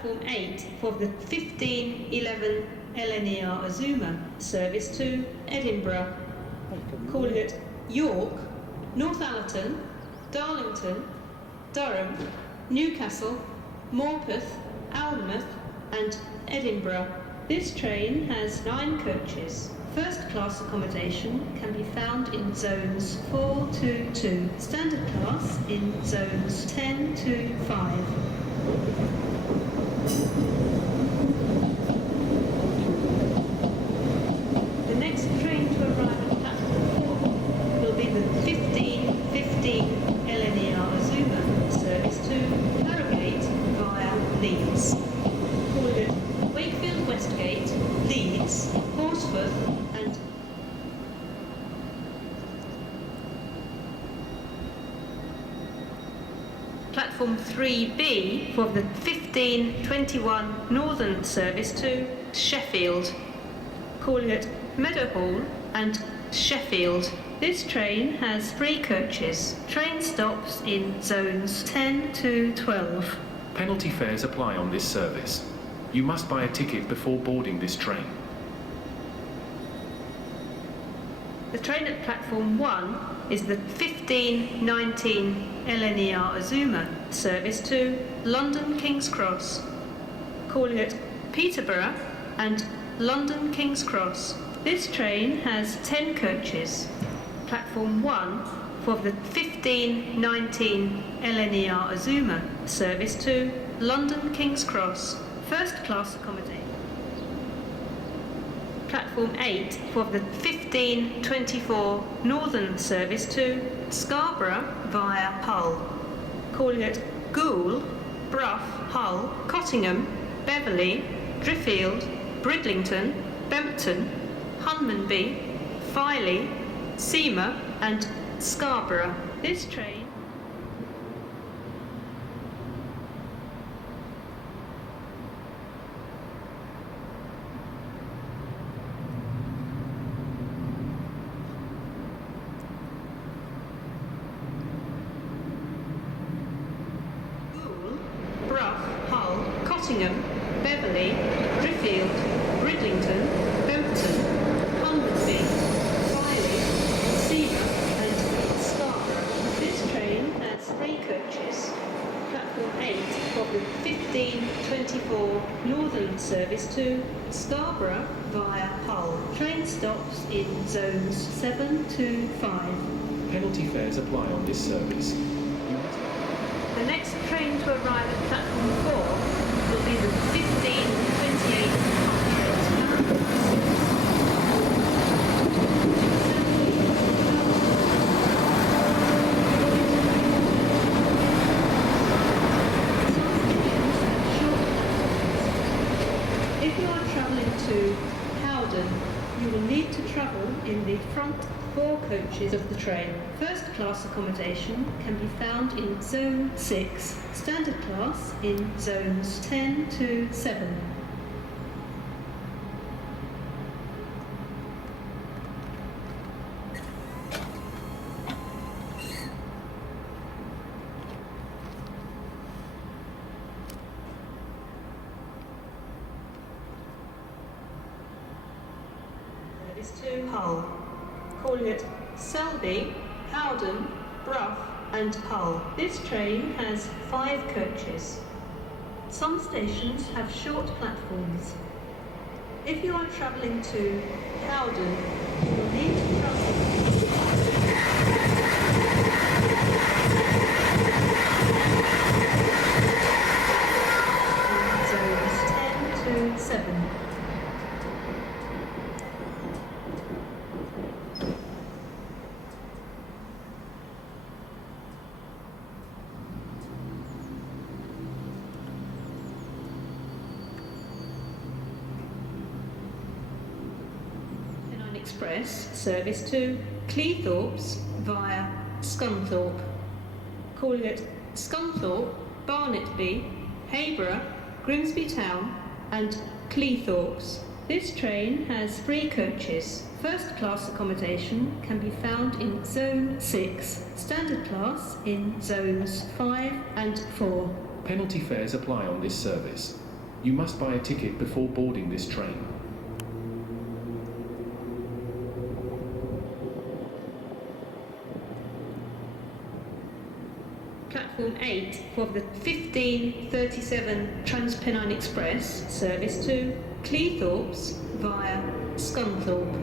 Platform 8 for the 1511 LNER Azuma service to Edinburgh, calling at York, Northallerton, Darlington, Durham, Newcastle, Morpeth, Alnmouth and Edinburgh. This train has 9 coaches. First class accommodation can be found in zones 4 to 2, standard class in zones 10 to 5. The next train to arrive at platform 4 will be the 1515 LNER Azuma service to Harrogate via Leeds. Called it Wakefield Westgate, Leeds, Horsforth and Platform 3B for the 1521 Northern service to Sheffield, calling it Meadowhall and Sheffield. This train has 3 coaches. Train stops in zones 10 to 12. Penalty fares apply on this service. You must buy a ticket before boarding this train. The train at Platform 1 is the 1519 LNER Azuma service to London King's Cross, calling it Peterborough and London King's Cross. This train has 10 coaches. Platform 1 for the 1519 LNER Azuma service to London King's Cross, first class accommodation. Platform 8 for the 1524 Northern service to Scarborough via Hull, calling it Goole, Brough, Hull, Cottingham, Beverley, Driffield, Bridlington, Bempton, Hunmanby, Filey, Seamer and Scarborough. This train Cottingham, Beverley, Driffield, Bridlington, Bempton, Hunmanby, Filey, Seamer and Scarborough. This train has 3 coaches. Platform 8 for the 1524 Northern service to Scarborough via Hull. Train stops in zones 7 to 5. Penalty fares apply on this service. The next train to arrive at Platform 4 will be the 1528 If you are travelling to Howden, you will need to travel in the front 4 coaches of the train. First class accommodation can be found in Zone 6, standard class in zones 10 to 7. Service to Hull, calling it Selby, Howden, Brough and Hull. This train has 5 coaches. Some stations have short platforms. If you are travelling to Howden, you will need to travel in zones 10 to 7. Express service to Cleethorpes via Scunthorpe, calling at Scunthorpe, Barnetby, Hayborough, Grimsby Town and Cleethorpes. This train has 3 coaches. First class accommodation can be found in Zone 6, standard class in zones 5 and 4. Penalty fares apply on this service. You must buy a ticket before boarding this train. Platform 8 for the 1537 Trans-Pennine Express service to Cleethorpes via Scunthorpe.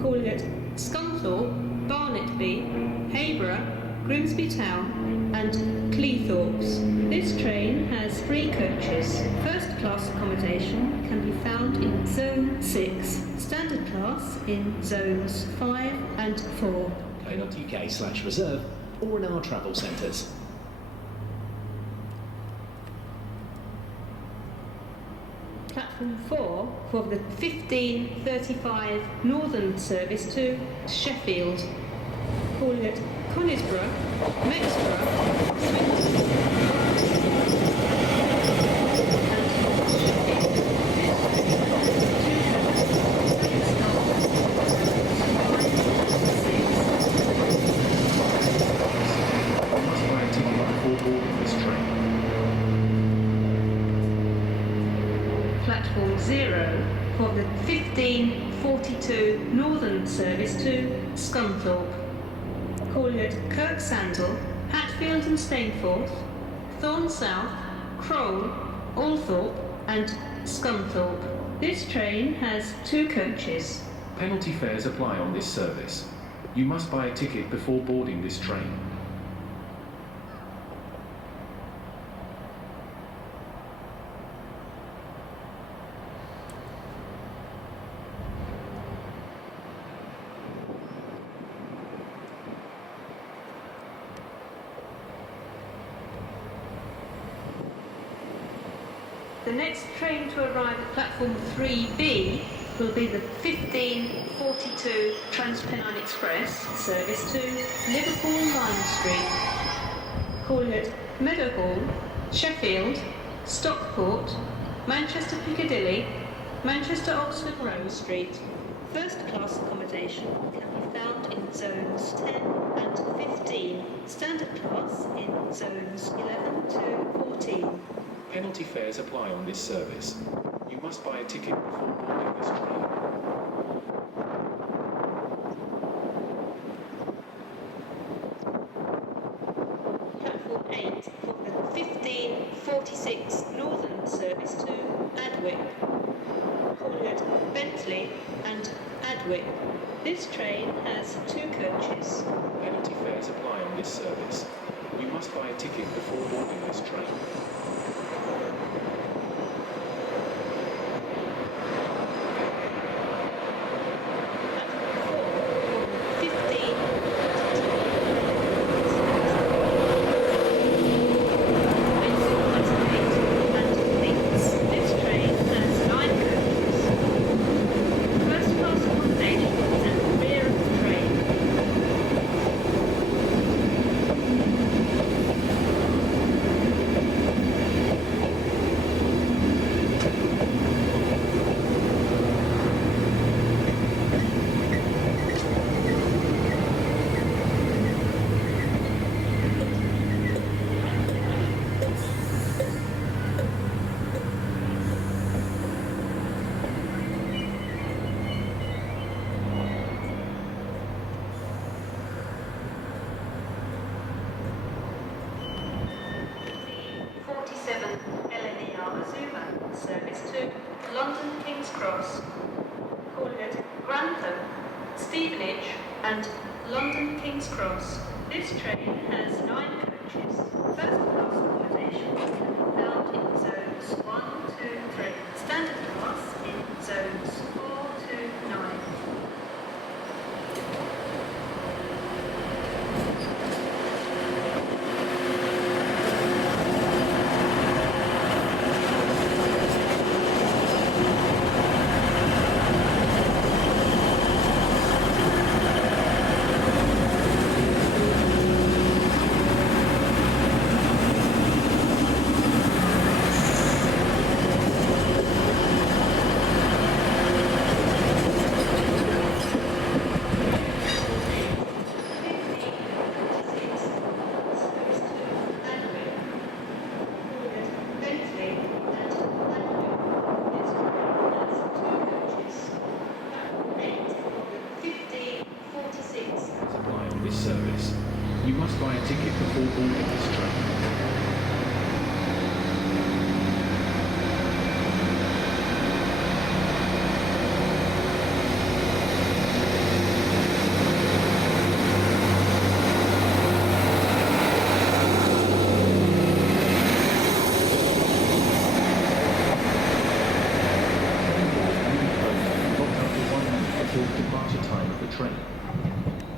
Calling at Scunthorpe, Barnetby, Hayborough, Grimsby Town and Cleethorpes. This train has 3 coaches. First class accommodation can be found in Zone 6, standard class in Zones 5 and 4. UK/reserve or in our travel centres. Platform 4 for the 1535 Northern service to Sheffield. Calling at Conisbrough, Mexborough, Swindon, and Sheffield. Platform 0 for the 1542 Northern service to Scunthorpe. Calling at Kirk Sandal, Hatfield and Stainforth, Thorn South, Crowle, Althorpe and Scunthorpe. This train has 2 coaches. Penalty fares apply on this service. You must buy a ticket before boarding this train. The next train to arrive at platform 3B will be the 1542 Trans-Pennine Express service to Liverpool Lime Street. Calling at Meadowhall, Sheffield, Stockport, Manchester Piccadilly, Manchester Oxford Row Street. First class accommodation can be found in zones 10 and 15, standard class in zones 11 to 14. Penalty fares apply on this service. You must buy a ticket before boarding this train. Platform 8 for the 1546 Northern service to Adwick. Calling at Bentley and Adwick. This train has 2 coaches. Penalty fares apply on this service. You must buy a ticket before boarding this train. LNER Azuma service to London King's Cross. Calling at Grantham, Stevenage and London King's Cross. This train has 9 coaches. First class accommodation can be found in zones 1 to 3. Standard class in zones 4 to 9. this service. You must buy a ticket before boarding this train.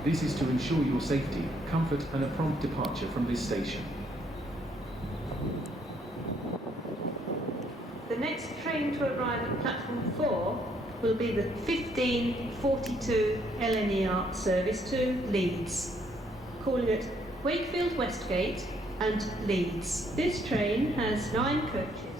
This is to ensure your safety, comfort and a prompt departure from this station. The next train to arrive at platform 4 will be the 1542 LNER service to Leeds, calling at Wakefield Westgate and Leeds. This train has 9 coaches.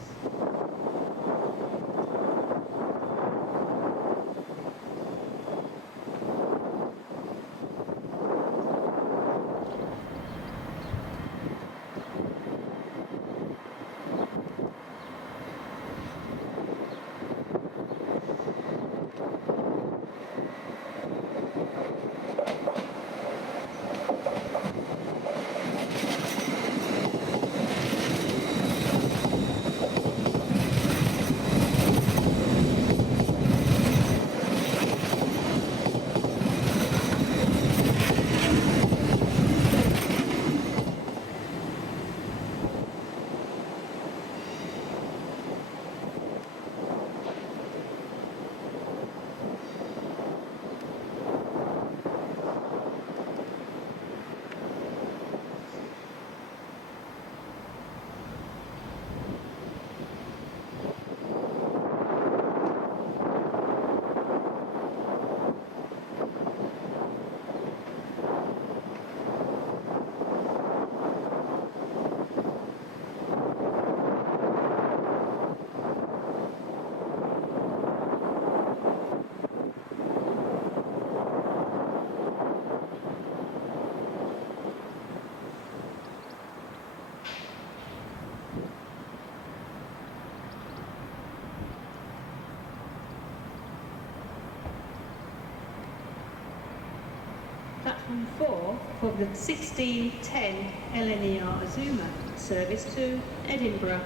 Platform 4 for the 1610 LNER Azuma service to Edinburgh,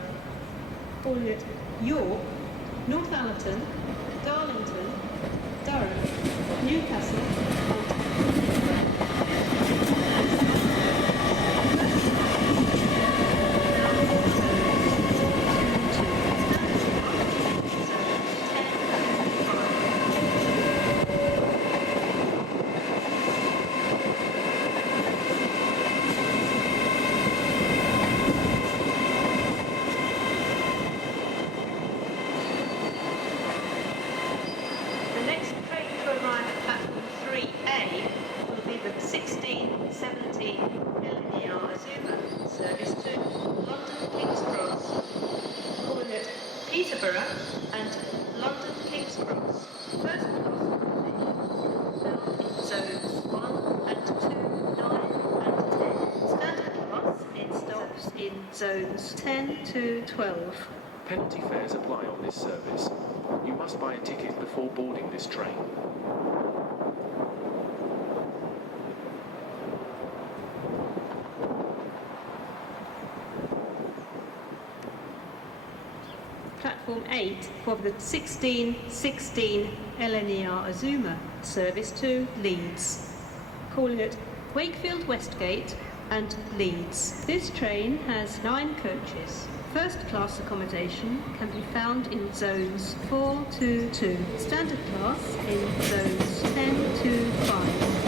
calling at York, Northallerton, Darlington, Durham, Newcastle and and London King's Cross. First class accommodation in zones 1 and 2, 9 and 10. Standard class in stops in zones 10 to 12. Penalty fares apply on this service. You must buy a ticket before boarding this train. Platform 8 for the 1616 LNER Azuma service to Leeds, calling at Wakefield Westgate and Leeds. This train has 9 coaches. First class accommodation can be found in zones 4 to 2. Standard class in zones 10 to 5.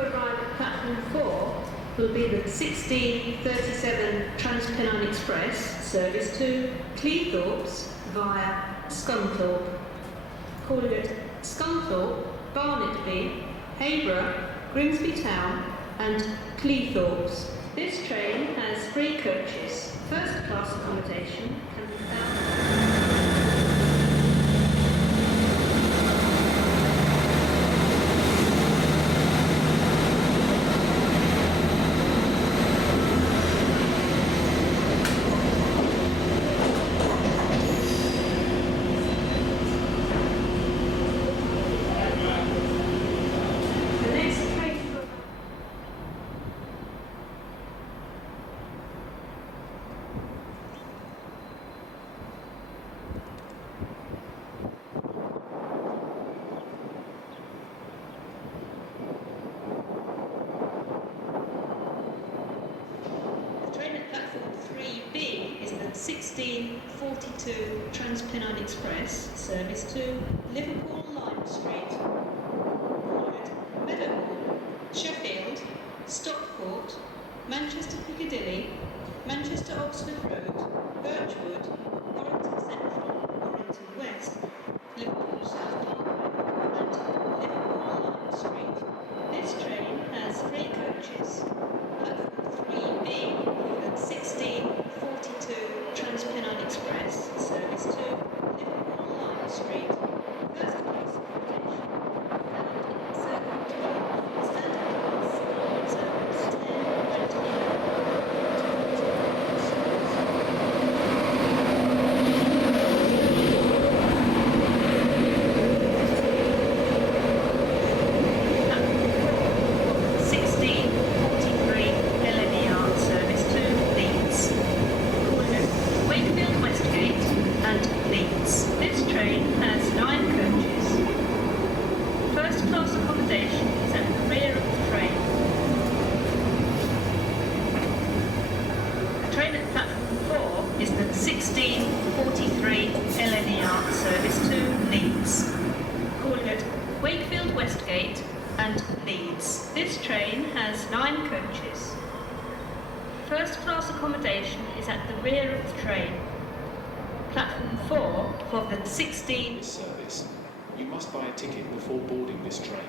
to arrive at platform 4 will be the 1637 Trans-Pennine Express, service to Cleethorpes via Scunthorpe. Calling at Scunthorpe, Barnetby, Hayborough, Grimsby Town and Cleethorpes. This train has 3 coaches. First class accommodation can be found. Platform 3B is the 1642 Trans-Pennine Express, service to Liverpool Lime Street, Meadowhall, Sheffield, Stockport, Manchester Piccadilly, Manchester Oxford Road, Birchwood, Warrington Central, Warrington West, Liverpool South Parkway and Liverpool Lime Street. This train has 3 coaches. Platform 3B, the 1642 Trans-Pennine Express, service to Liverpool Lime Street. First class accommodation and Circle 12, standard class, service 10 and 1643 LNER service to Leeds. Calling at Wakefield Westgate and Leeds. This train has 9 coaches. First class accommodation is at the rear of the train. The train at platform 4 is the 1643 LNER service to Leeds. Calling at Wakefield Westgate and Leeds. This train has 9 coaches. First class accommodation is at the rear of the train. Platform 4 for the 16... This service. You must buy a ticket before boarding this train.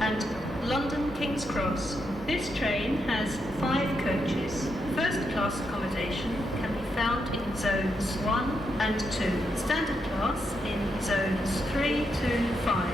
and London King's Cross. This train has 5 coaches. First class accommodation can be found in zones 1 and 2. Standard class in zones 3 to 5.